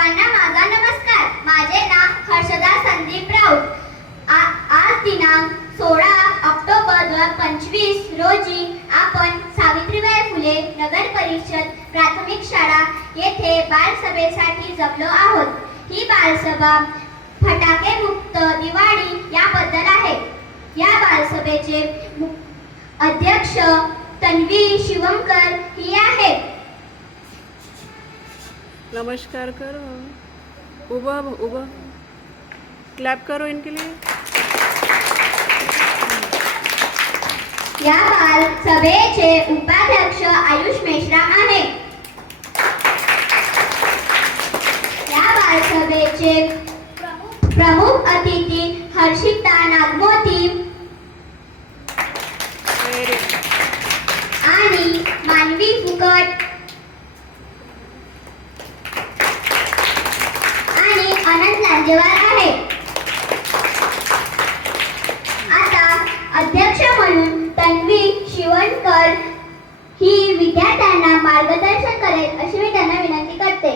सर्वांना माझा नमस्कार. माझे नाव हर्षदा संदीप राऊत. आज दिनांक 16 ऑक्टोबर 2025 रोजी आपण सावित्रीबाई फुले नगर परिषद प्राथमिक शाळा येथे बालसभेसाठी जमलो आहोत. ही बालसभा फटाके मुक्त दिवाळी याबद्दल आहे. या बालसभेचे अध्यक्ष तन्वी शिवमकर ही आहे. नमस्कार करो, उभा क्लैप करो इनके लिए. या बाल सभेचे उपाध्यक्ष आयुष मेश्राम आहे. या बाल सभेचे प्रमुख अतिथी हर्षिता नागमोती आणि मानवी फुकट आणि अनंत लांजेवार आहे. आता अध्यक्ष म्हणून तन्वी शिवणकर ही विद्यार्थ्यांना मार्गदर्शन करेल अशी मी त्यांना विनंती करते.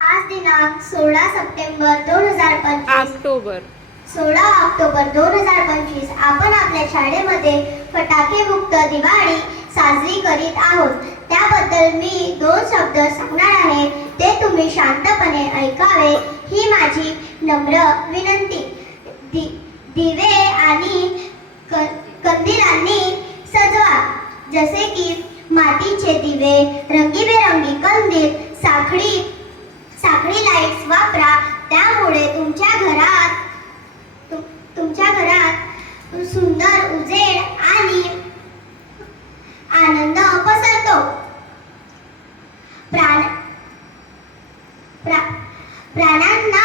आज दिनांक 16 सप्टेंबर 2025 16 ऑक्टोबर 2025 आपण आपल्या शाळेमध्ये फटाके मुक्त दिवाळी साजरी करीत आहोत. त्याबद्दल मी 2 शब्द सांगणार आहे, ते तुम्ही शांतपणे ऐकावे ही माझी नम्र विनंती. दिवे आणि कंदिलांनी सजवा, जसे की मातीचे दिवे, रंगीबेरंगी कंदील, साखळी लाईट्स वापरा. त्यामुळे तुमच्या घरात सुंदर उजेड आणि आनंद पसरतो. प्राण्यांचा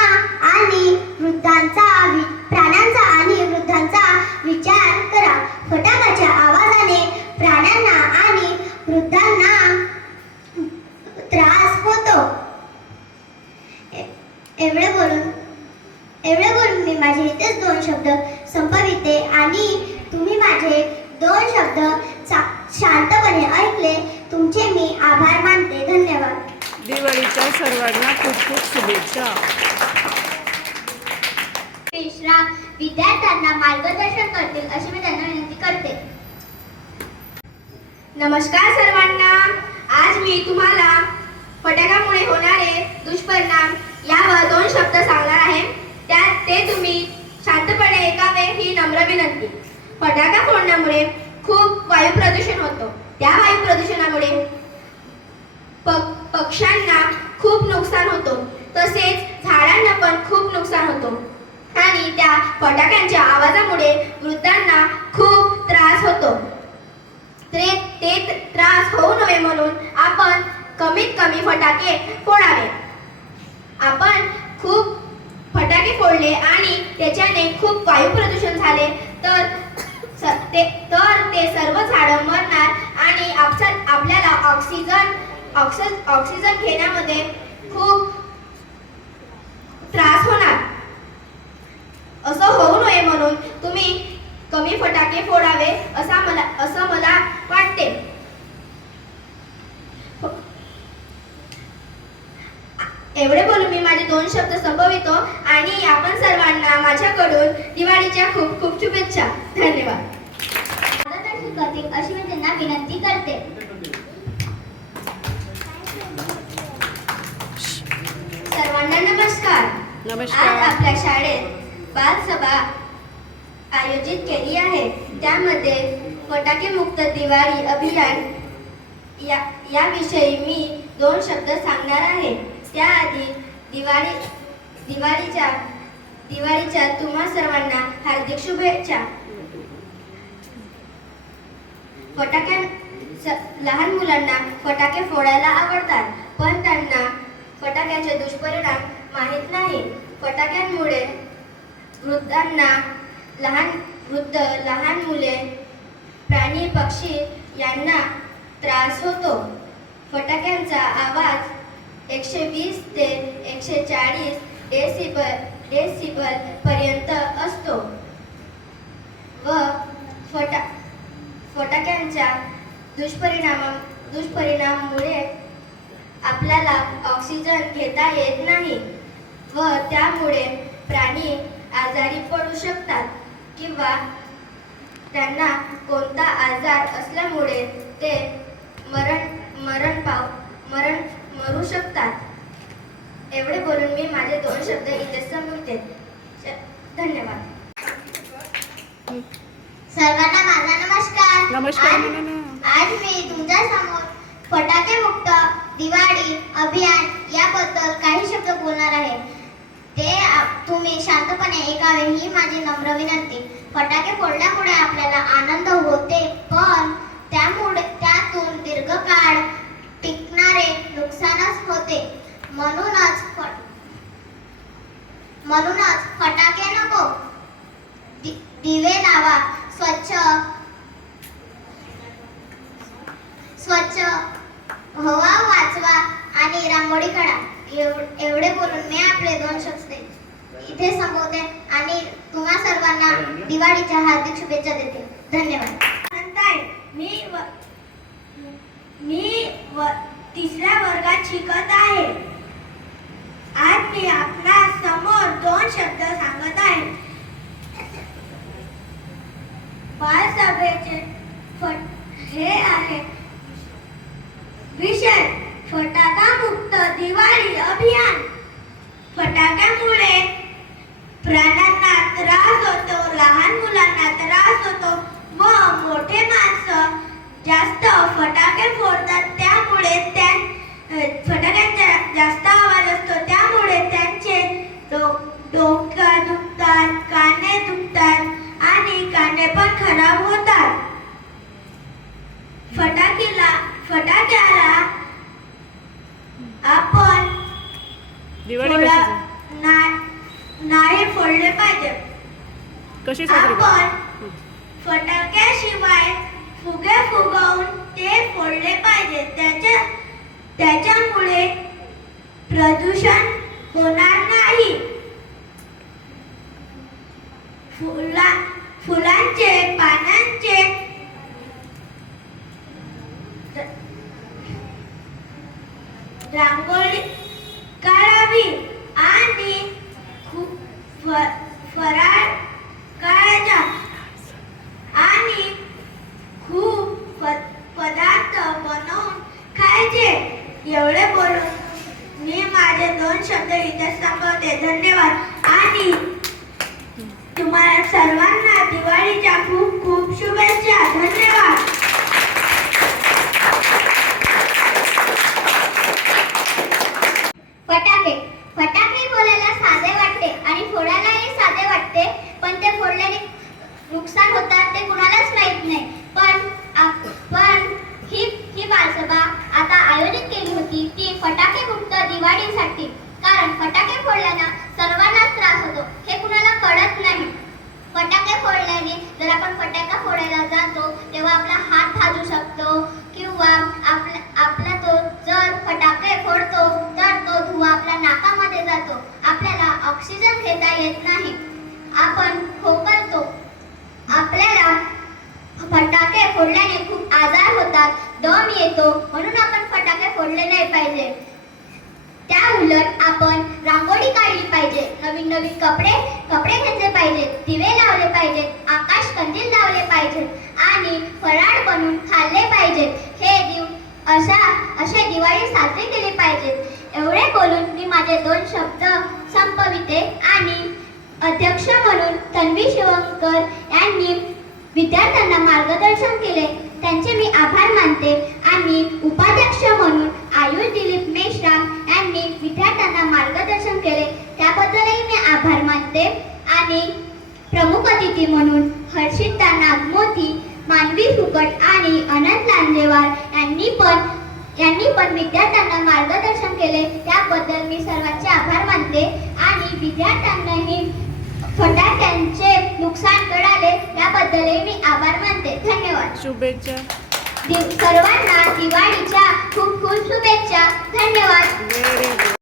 आणि वृद्धांचा विचार करा. फटाक्याच्या आवाजाने प्राण्यांना आणि वृद्धांना त्रास होतो. एवढे बोलून मी माझे इथेच 2 शब्द संपविते आणि तुम्ही माझे 2 शब्द शांतपणे ऐकले. तुमचे मी आभार मानते. धन्यवाद. दिवाळीच्या सर्वांना खूप खूप शुभेच्छा. विद्यार्थ्यांना मार्गदर्शन करतील अशी मी त्यांना विनंती करते. नमस्कार सर्वांना. आज मी तुम्हाला फटाक्यामुळे होणारे दुष्परिणाम यावर 2 शब्द सांगणार आहे. ते तुम्ही शांतपणे ऐकावे ही नम्र विनंती. फटाका फोडण्यामुळे खूप वायू प्रदूषण होतो. त्या वायू प्रदूषणामुळे पक्ष्यांना खूप नुकसान होतो, तसेच झाडांना पण खूप नुकसान होतो. आणि त्या फटाक्यांच्या आवाजामुळे वृद्धांना खूप त्रास होतो. ते त्रास होऊ नये म्हणून आपण कमीत कमी फटाके फोडावे. आपण खूप फटाके फोडले आणि त्याच्याने खूप वायू प्रदूषण झाले तर ते सर्व झाडं मरणार आणि आपल्याला ऑक्सिजन घेण्यामध्ये खूप त्रास होणार. असं होऊ नये म्हणून तुम्ही कमी फटाके फोडावे असं मला वाटते. एवढे बोलून मी माझे 2 शब्द संपवितो आणि आपण सर्वांना माझ्याकडून दिवाळीच्या खूप खूप शुभेच्छा. धन्यवाद. मार्गदर्शन करतील अशी मी त्यांना विनंती करते. सर्वांना नमस्कार. आज आपल्या शाळेत बालसभा आयोजित केली आहे. त्यामध्ये फटाके मुक्त दिवाळी अभियान याविषयी मी 2 शब्द सांगणार आहे. त्याआधी दिवाळीच्या तुम्हा सर्वांना हार्दिक शुभेच्छा. लहान मुलांना फटाके फोडायला आवडतात, पण त्यांना फटाक्याचे दुष्परिणाम माहीत नाही. फटाक्यांमुळे लहान मुले, प्राणी, पक्षी यांना त्रास होतो. फटाक्यांचा आवाज 120 ते 140 डेसिबल पर्यंत असतो व फटाक्यांच्या दुष्परिणामामुळे आपल्याला ऑक्सिजन घेता येत नाही व त्यामुळे प्राणी आजारी पडू शकतात किंवा त्यांना कोणता आजार असल्यामुळे ते मरू शकतात. एवढे बोलून मी माझे 2 शब्द इथे संपवते. धन्यवाद. सर्वांना माझा नमस्कार. नमस्कार. आज मी तुमच्या समोर फटाके मुक्त दिवाळी अभियान याबद्दल काही शब्द बोलणार आहे. ते तुम्ही शांतपणे ऐकावे ही माझी नम्र विनंती. फटाके फोडल्यामुळे आपल्याला आनंद होते, पण त्यातून दीर्घकाळ टिकणारे नुकसानच होते. म्हणूनच फटाके नको, दिवे लावा, स्वच्छ हवा वाचवा आणि रांगोळी काढा. एवढे बोलून मी आपले 2 शब्द इथे संपवते आणि तुम्हा सर्वांना दिवाळीच्या हार्दिक शुभेच्छा देते. धन्यवाद. मी 3ऱ्या वर्गात शिकत आहे. आज मी आपल्या समोर 2 शब्द सांगत आहे. बालसभेचे हे आहे विषय फटाका मुक्त दिवाळी अभियान. फटाक्यामुळे प्राण्यांना त्रास होतो, लहान मुलांना त्रास होतो व मोठे माणसं जास्त फटाके फोडतात. त्यामुळे फटाक्यांचा जास्त आवाज असतो, त्यामुळे त्यांचे डोकं दुखतात, काने दुखतात आणि काने पण खराब होतात. फटाक्याला आपण दिवाळी नाही फोडले पाहिजे. कशी साजरी आपण फटाक्याशिवाय फुगे फुगवून ते फोडले पाहिजे. त्याच्यामुळे प्रदूषण होणार नाही. फुलांचे पानांचे रांगोळी काढावी आणि फराळ काढायचा आणि खूप पदार्थ बनवून खायचे. एवढे बोलून मी माझे 2 शब्द इथे संपवते. धन्यवाद आणि तुम्हाला सर्वांना दिवाळीच्या खूप खूप शुभेच्छा. धन्यवाद. फटाके बोलायला साधे वाटते आणि फोडायलाही साधे वाटते, पण ते फोडल्याने नुकसान होतात ते कुणालाच माहित नाही. पण ही बालसभा आता आयोजित केली होती ती फटाके मुक्त दिवाळीसाठी. कारण फटाके फोडल्यानं सर्वांनाच त्रास होतो हे कुणाला कळत नाही. फटाके फोडल्याने जर आपण फटाका फोडायला जातो तेव्हा आपला हात भाजू शकतो किंवा आपला तो जर फटाके फोडतो तर तो धुवा आपल्या नाकामध्ये जातो. आपल्याला ऑक्सिजन घेता येत नाही, आपण खोकलतो. आपल्याला फटाके फोडल्याने खूप आजार होतात, दम येतो, म्हणून आपण फटाके फोडले नाही पाहिजे. त्या उलट आपण रांगोळी काढली पाहिजे, नवीन कपडे घेतले पाहिजेत, दिवे लावले पाहिजेत, आकाश कंदील लावले पाहिजेत आणि फराळ बनवून खाल्ले पाहिजेत. असे दिवाळी साजरी केली पाहिजेत. एवढे बोलून मी माझे 2 शब्द संपविते आणि अध्यक्ष म्हणून तन्वी शिवकर यांनी विद्यार्थ्यांना मार्गदर्शन केले त्यांचे मी आभार मानते आणि उपाध्यक्ष म्हणून आयुष दिलीप मेश्राम यांनी विद्यार्थ्यांना मार्गदर्शन केले त्याबद्दलही मी आभार मानते आणि प्रमुख अतिथी म्हणून हर्षिता नागमोती, मानवी फुकट आणि अनंत लांजेवार यांनी पण विद्यार्थ्यांना मार्गदर्शन केले त्याबद्दल मी सर्वांचे आभार मानते आणि विद्यार्थ्यांनाही फटाक्यांचे नुकसान कळाले त्याबद्दलही मी आभार मानते. धन्यवाद. शुभेच्छा. सर्वांना दिवाळीच्या खूप खूप शुभेच्छा. धन्यवाद. Very good.